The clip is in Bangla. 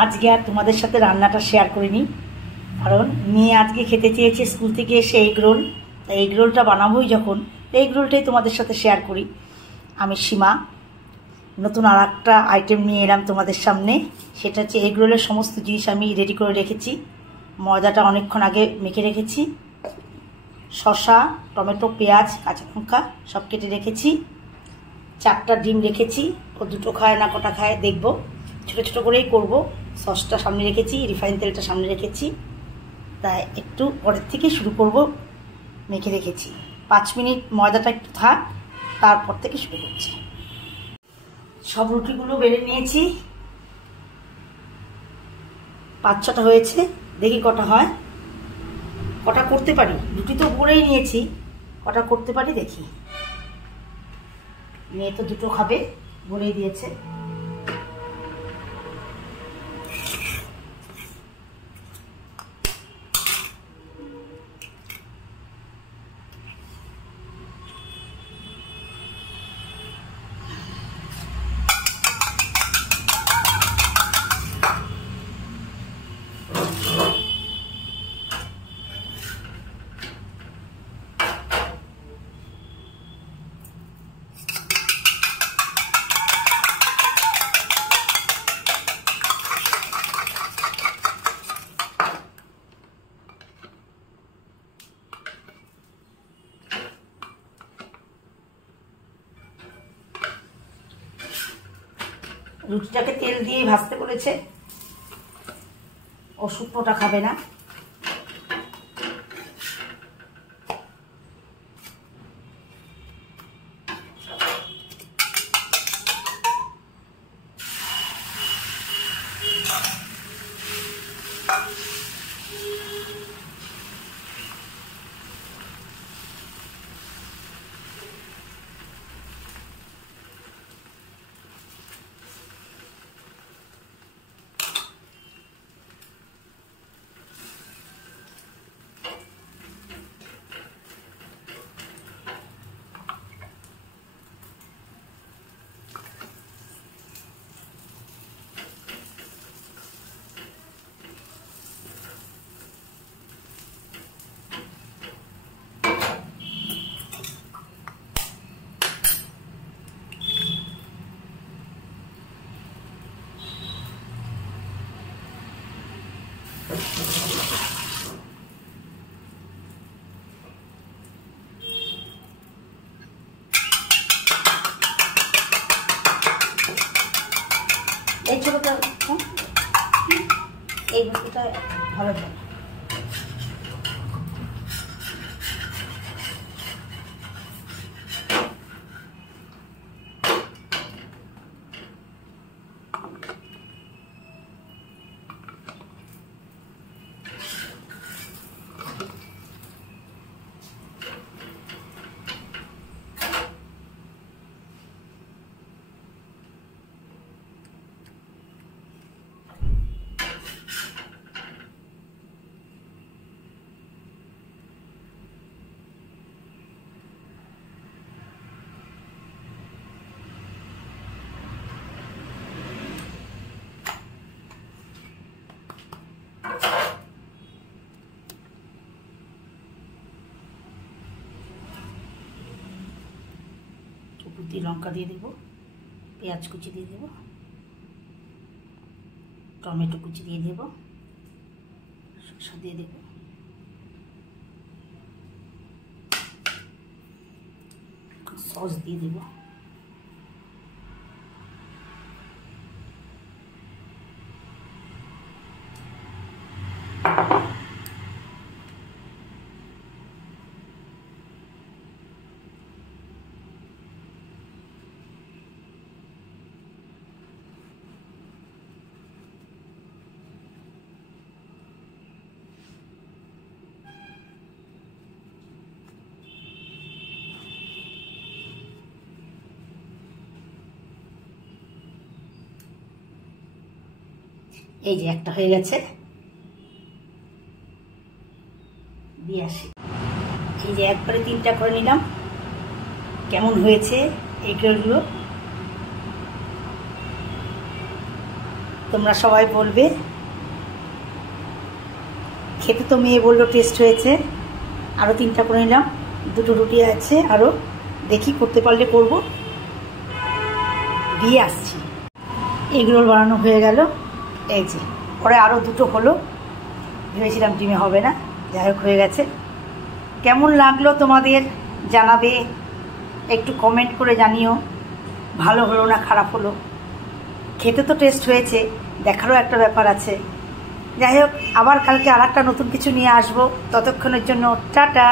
আজকে আর তোমাদের সাথে রান্নাটা শেয়ার করিনি, কারণ মেয়ে আজকে খেতে চেয়েছে স্কুল থেকে এসে এগ রোল। তাই এগ রোলটা বানাবোই যখন, এগ রোলটাই তোমাদের সাথে শেয়ার করি। আমি সীমা নতুন আর একটা আইটেম নিয়ে এলাম তোমাদের সামনে। সেটা হচ্ছে এগ রোলের সমস্ত জিনিস আমি রেডি করে রেখেছি। ময়দাটা অনেকক্ষণ আগে মেখে রেখেছি, শসা, টমেটো, পেঁয়াজ, কাঁচা লঙ্কা সব কেটে রেখেছি, 4টা ডিম রেখেছি। ও 2টো খায় না কটা খায় দেখবো, ছোটো ছোটো করেই করব। সসটা সামনে রেখেছি, রিফাইন তেলটা সামনে রেখেছি। তাই একটু পরের থেকে শুরু করব। মেখে রেখেছি, 5 মিনিট ময়দাটা একটু থাক, তারপর থেকে শুরু করছি। সব রুটিগুলো বেড়ে নিয়েছি, 5-6টা হয়েছে, দেখি কটা হয়, কটা করতে পারি। রুটি তো গড়েই নিয়েছি, কটা করতে পারি দেখি। মেয়ে তো 2টো খাবে, গড়েই দিয়েছে। রুটিটাকে তেল দিয়ে ভাজতে বলেছে, ও শুকনোটা খাবে না। এই ছোটটা, এই বস্তুটা ভালো যায়। উপর দিয়ে লঙ্কা দিয়ে দেবো, পেঁয়াজ কুচি দিয়ে দেবো, টমেটো কুচি দিয়ে দেবো, শসা দিয়ে দেবো, সস দিয়ে দেবো। এই যে একটা হয়ে গেছে, দিয়ে আসি। এই যে একবারে 3টা করে নিলাম। কেমন হয়েছে এই রোলগুলো তোমরা সবাই বলবে। খেতে তো মেয়ে বললো টেস্ট হয়েছে। আরও 3টা করে নিলাম, 2টো রুটি আছে, আরও দেখি করতে পারলে করব, দিয়ে আসছি। এগরোল বানানো হয়ে গেল, এই যে পরে আরও 2টো হলো, ভেবেছিলাম ডিমে হবে না, যাই হোক হয়ে গেছে। কেমন লাগলো তোমাদের জানাবে, একটু কমেন্ট করে জানিও, ভালো হলো না খারাপ হলো। খেতে তো টেস্ট হয়েছে, দেখারও একটা ব্যাপার আছে। যাই হোক, আবার কালকে আর একটা নতুন কিছু নিয়ে আসবো। ততক্ষণের জন্য টাটা।